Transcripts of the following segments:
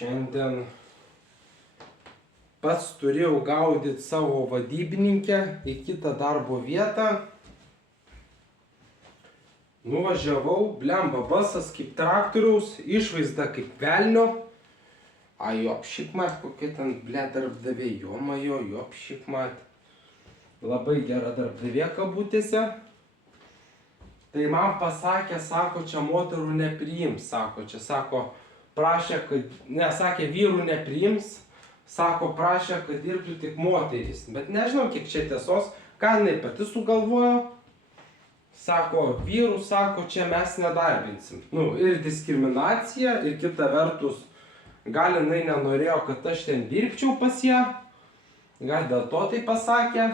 Šiandien pats turėjau gaudyti savo vadybininkę į kitą darbo vietą. Nuvažiavau, blemba, balsas kaip traktoriaus, išvaizda kaip velnio. A jopšik mat, kokia ten, ble, darbdavė, jomajo, jopšik mat. Labai gera darbdavė kabutėse. Tai man pasakė, sako, čia moterų nepriims, sako, čia sako, prašė, kad, sakė, vyrų nepriims, sako, prašė, kad dirbtų tik moterys. Bet nežinau, kiek čia tiesos, ką jinai pati sugalvojo. Sako, vyrų, sako, čia mes nedarbinsim. Nu, ir diskriminacija, ir kita vertus, gal jinai nenorėjo, kad aš ten dirbčiau pas ją. Gal dėl to tai pasakė.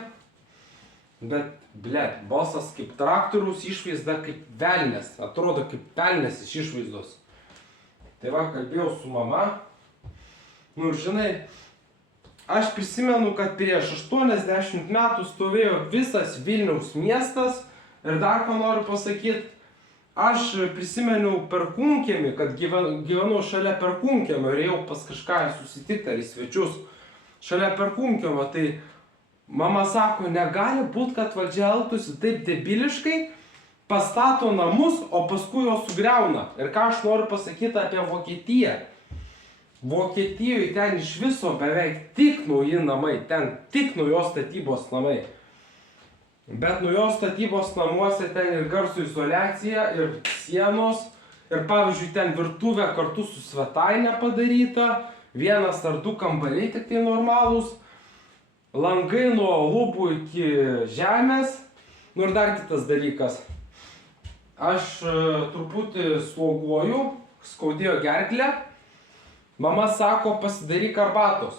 Bet, blet, balsas kaip traktoriaus, išvaizda kaip velnės. Atrodo kaip velnės iš išvaizdos. Tai va, kalbėjau su mama. Nu, žinai, aš prisimenu, kad prieš 80 metų stovėjo visas Vilniaus miestas. Ir dar ką noriu pasakyti, aš prisimeniau Perkūnkiemį, kad gyvenau šalia Perkūnkiemio ir ėjau pas kažką susitikti ar į svečius šalia Perkūnkiemio. Tai mama sako, negali būti, kad valdžia elgtųsi taip debiliškai, pastato namus, o paskui jos sugriauna. Ir ką aš noriu pasakyti apie Vokietiją. Vokietijoje ten iš viso beveik tik nauji namai, ten tik naujos statybos namai. Bet naujos statybos namuose ten ir garso izoliacija, ir sienos, ir pavyzdžiui ten virtuvė kartu su svetainė padaryta, vienas ar du kambariai tik tai normalūs, langai nuo lubų iki žemės. Nu ir dar kitas dalykas, aš truputį sloguoju, skaudėjo gerklę, mama sako, pasidaryk arbatos.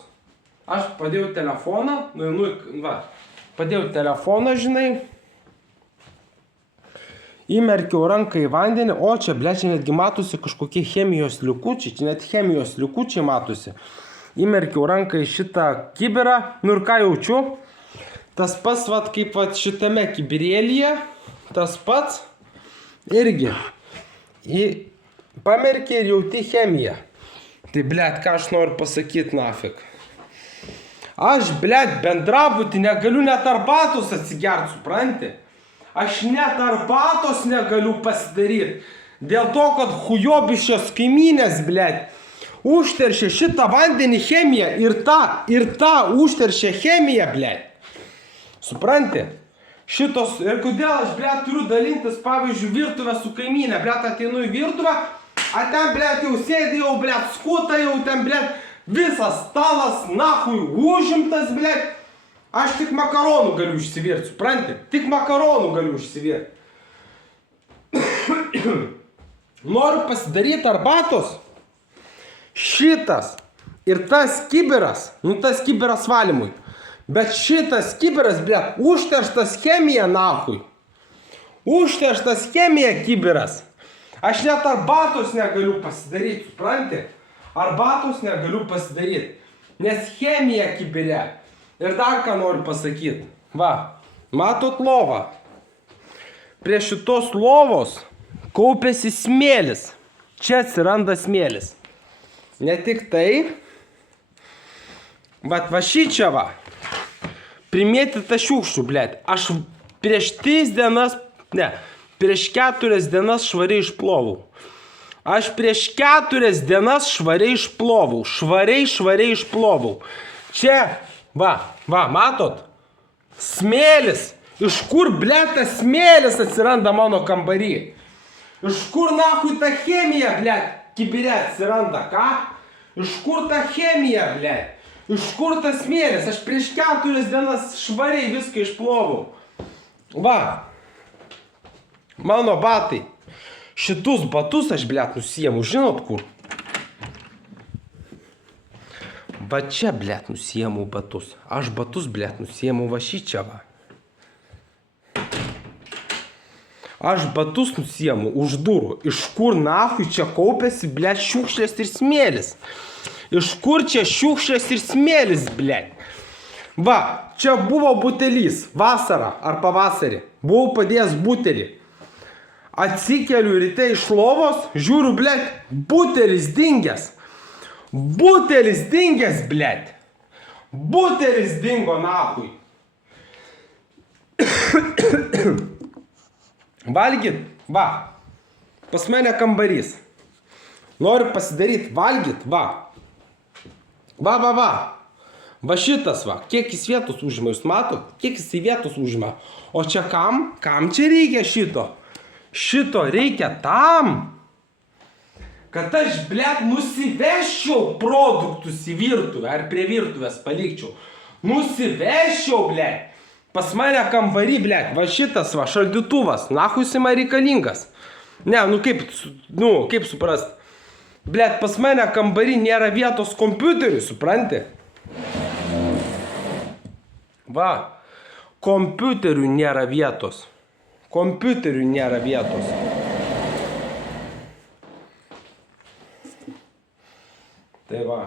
Aš padėjau telefoną, padėjau telefoną, žinai, įmerkiau ranką į vandenį, o čia, ble, čia netgi matosi kažkokie chemijos likučiai, čia net chemijos likučiai matosi. Įmerkiau ranką į šitą kibirą, nu ir ką jaučiu, tas pats, vat, kaip vat, šitame kibirėlyje, tas pats irgi pamerkė ir jauti chemiją. Tai, ble, ką aš noriu pasakyti, nafik. Aš, blet, bendrabutį negaliu net arbatos atsigert, supranti? Aš net arbatos negaliu pasidaryti. Dėl to, kad hujobiščios kaimynės, blet, užteršė šitą vandenį chemiją ir tą užteršė chemiją, blet. Supranti? Šitos, ir kodėl aš, blet, turiu dalintis, pavyzdžiui, virtuvę su kaimynė, blet, ateinu į virtuvę, a ten, blet, jau sėdė, jau, blet, skuta, jau ten, blet, visas stalas, nahui, užimtas, blet. Aš tik makaronų galiu išsivirti, supranti? Tik makaronų galiu išsivirti. Noriu pasidaryti arbatos. Šitas ir tas kibiras, nu tas kibiras valymui. Bet šitas kibiras, blet, užterštas chemija, nahui. Užterštas chemija kibiras. Aš net arbatos negaliu pasidaryti, supranti? Arbatos negaliu pasidaryti, nes chemija kibire. Ir dar ką noriu pasakyti. Va, matot lovą. Prie šitos lovos kaupiasi smėlis. Čia atsiranda smėlis. Ne tik tai, bet va šičia va. Primėtyta šiukščių, blet. Aš prieš 4 dienas švariai išplovau. Aš prieš 4 dienas švariai išplovau. Švariai išplovau. Čia, va, matot? Smėlis. Iš kur, blet, tas smėlis atsiranda mano kambarį? Iš kur, nahui, ta chemija, blet, kibire atsiranda, ką? Iš kur ta chemija, blet? Iš kur tas smėlis? Aš prieš 4 dienas švariai viską išplovau. Va. Mano batai. Šitus batus aš, blet, nusiemu, žinot kur? Va čia, blet, nusiemu batus. Aš batus, blet, nusiemu va šičia, va. Aš batus nusiemu už durų. Iš kur, nahui, čia kaupiasi, blet, šiukšlės ir smėlis? Iš kur čia šiukšlės ir smėlis, blet? Va, čia buvo butelys, vasarą ar pavasarį. Buvau padėjęs butelį. Atsikeliu ryte iš lovos, žiūriu, blet, butelis dingęs. Butelis dingęs, blėt. Butelis dingo, nahui. Valgyt, va. Pas mane kambarys. Noriu pasidaryti, valgyt, va. Va. Va šitas, va. Kiek jis vietos užima, jūs matot? Kiek jis vietos užima. O čia kam? Kam čia reikia šito? Šito reikia tam, kad aš, blėt, nusiveščiau produktus į virtuvę ar prie virtuvės palikčiau. Nusiveščiau, blėt. Pas mane kambarį, blėt, va šitas, va, šaldytuvas. Nahui jis man reikalingas. Ne, kaip suprast. Blėt, pas mane kambarį nėra vietos kompiuteriui, supranti? Va, kompiuteriui nėra vietos. Kompiuteriui nėra vietos. Tai va.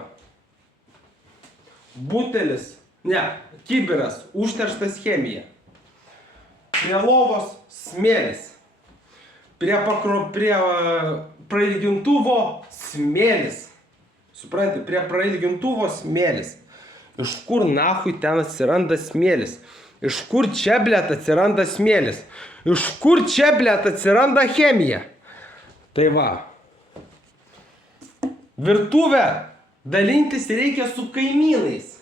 Butelis, ne, kibiras, užterštas chemija. Prie lovos smėlis. Prie prailgintuvo smėlis. Supranti, prie prailgintuvo smėlis. Iš kur nahui ten atsiranda smėlis? Iš kur čia, blėt, atsiranda smėlis? Iš kur čia, blėt, atsiranda chemija? Tai va. Virtuvę dalintis reikia su kaimynais.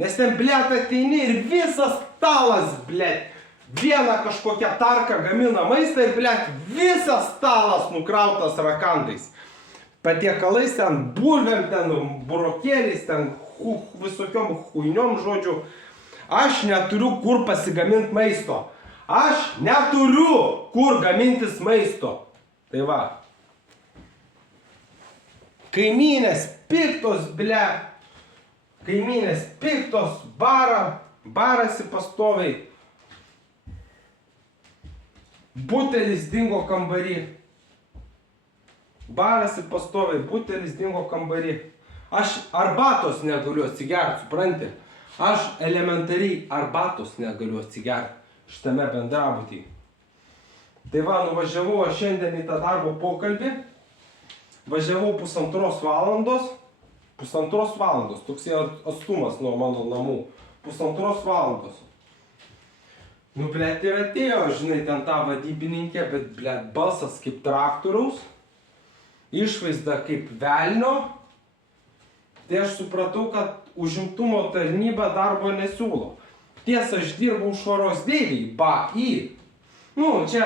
Nes ten, blėt, ateini ir visas stalas, blėt, viena kažkokia tarka gamina maistą ir, blėt, visas stalas nukrautas rakandais. Patiekalais, ten bulvėm, ten burokėliais, ten visokiom huiniom, žodžiu. Aš neturiu kur pasigaminti maisto. Aš neturiu kur gamintis maisto. Tai va. Kaimynės piktos, ble. Kaimynės piktos, barasi pastoviai. Butelis dingo kambarį. Barasi pastoviai, butelis dingo kambarį. Aš arbatos negaliu atsigerti, supranti? Aš elementariai arbatos negaliu atsigerti šitame bendrabutį. Tai va, nuvažiavau aš šiandien į tą darbo pokalbį. Važiavau pusantros valandos. Toks atstumas nuo mano namų. Pusantros valandos. Nu, blėt, ir atėjo, žinai, ten ta vadybininkė, bet, blėt, balsas kaip traktoriaus. Išvaizda kaip velnio. Tai aš supratau, kad užimtumo tarnyba darbo nesiūlo. Tiesa, aš dirbau švaros deiviai, BAI. Nu, čia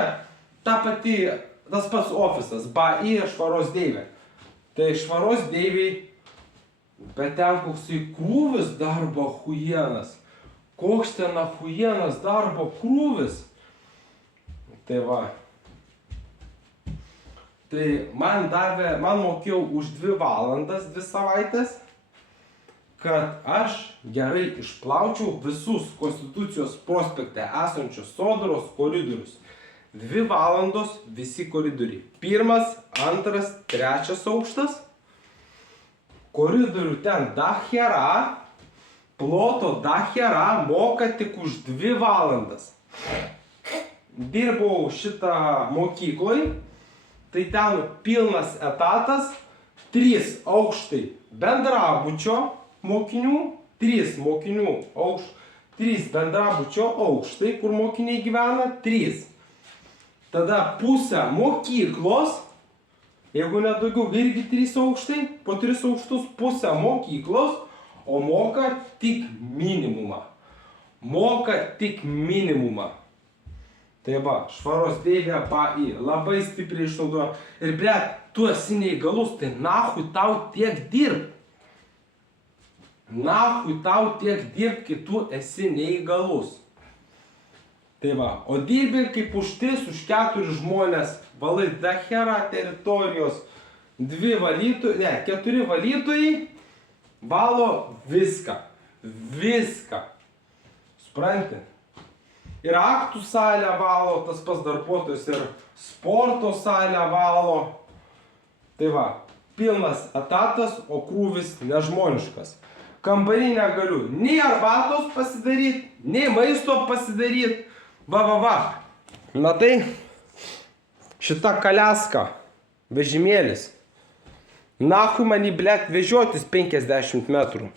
ta pati, tas pats ofisas, BAI švaros deivė. Tai švaros deiviai, bet ten koks krūvis darbo huienas. Koks ten huienas darbo krūvis. Tai va. Tai man mokėjau už 2 valandas, 2 savaitės, kad aš gerai išplaučiau visus Konstitucijos prospekte esančius sodros koridorius. 2 valandos visi koridoriai. 1, 2, 3 aukštas. Koridorių ten dachera, ploto dachera, moka tik už 2 valandas. Dirbau šitą mokykloj, tai ten pilnas etatas, 3 aukštai bendrabučio mokinių, 3 bendrabučio aukštai, kur mokiniai gyvena, 3. Tada pusę mokyklos, jeigu nedaugiau, irgi 3 aukštai, po 3 aukštus pusę mokyklos, o moka tik minimumą. Tai va, švaros deivė BAI, labai stipriai išnaudoja. Ir, blėt, tu esi neįgalus, tai nahui tau tiek dirb. Kai tu esi neįgalus. Tai va, o dirbi kaip už 4 žmonės, valai dachera teritorijos, 4 valytojai valo viską. Supranti? Ir aktų salę valo, tas pas darbuotojas, ir sporto salę valo. Tai va, pilnas etatas, o krūvis nežmoniškas. Kambarį negaliu nei arbatos pasidaryti, nei maisto pasidaryti. Va. Matai, šita kaliaska, vežimėlis. Nachui man jį, blėt, vežiotis 50 metrų.